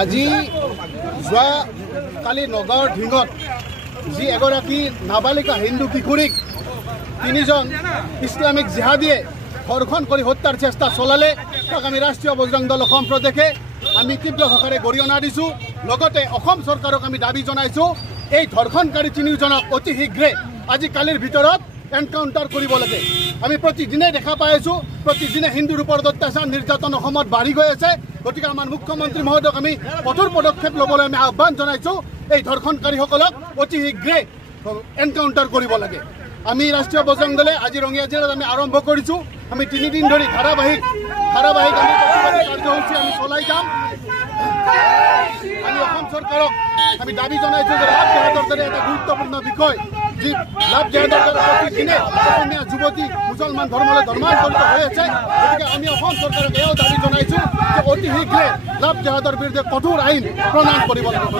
আজি কালি নগাঁৱৰ ঢিঙত যি এগৰাকী নাবালিকা হিন্দু কিশোৰীক তিনিজন ইছলামিক জিহাদীয়ে ধৰ্ষণ কৰি হত্যাৰ চেষ্টা চলালে তাক আমি ৰাষ্ট্ৰীয় বজৰং দল অসম প্ৰদেশে আমি তীব্ৰ ভাষাৰে গৰিহণা দিছোঁ। লগতে অসম চৰকাৰক আমি দাবী জনাইছোঁ এই ধৰ্ষণকাৰী তিনিওজনক অতি শীঘ্ৰে আজি কালিৰ ভিতৰত এনকাউণ্টাৰ কৰিব লাগে। আমি প্ৰতিদিনে দেখা পাই আছোঁ, প্ৰতিদিনে হিন্দুৰ ওপৰত অত্যাচাৰ নিৰ্যাতন অসমত বাঢ়ি গৈ আছে। গতিকে আমাৰ মুখ্যমন্ত্ৰী মহোদয়ক আমি কঠোৰ পদক্ষেপ ল'বলৈ আমি আহ্বান জনাইছোঁ। এই ধৰ্ষণকাৰীসকলক অতি শীঘ্ৰে এনকাউণ্টাৰ কৰিব লাগে। আমি ৰাষ্ট্ৰীয় বজৰং দলে আজি ৰঙিয়া জিলাত আমি আৰম্ভ কৰিছোঁ। আমি 3 দিন ধৰি ধাৰাবাহিক আমি প্ৰতিবাদী কাৰ্যসূচী আমি চলাই যাম। আমি অসম চৰকাৰক আমি দাবী জনাইছোঁ যে লাভ জেহাদৰ দৰে এটা গুৰুত্বপূৰ্ণ বিষয়, যি লাভ জেহাদৰ দৰে প্ৰতিদিনে অসমীয়া যুৱতী মুছলমান ধৰ্মলৈ ধৰ্মান্তৰিত হৈ আছে। গতিকে আমি অসম চৰকাৰক এয়াও দাবী জনাইছোঁ যে অতি শীঘ্ৰে লাভ জেহাদৰ বিৰুদ্ধে কঠোৰ আইন প্ৰণয়ন কৰিব লাগিব।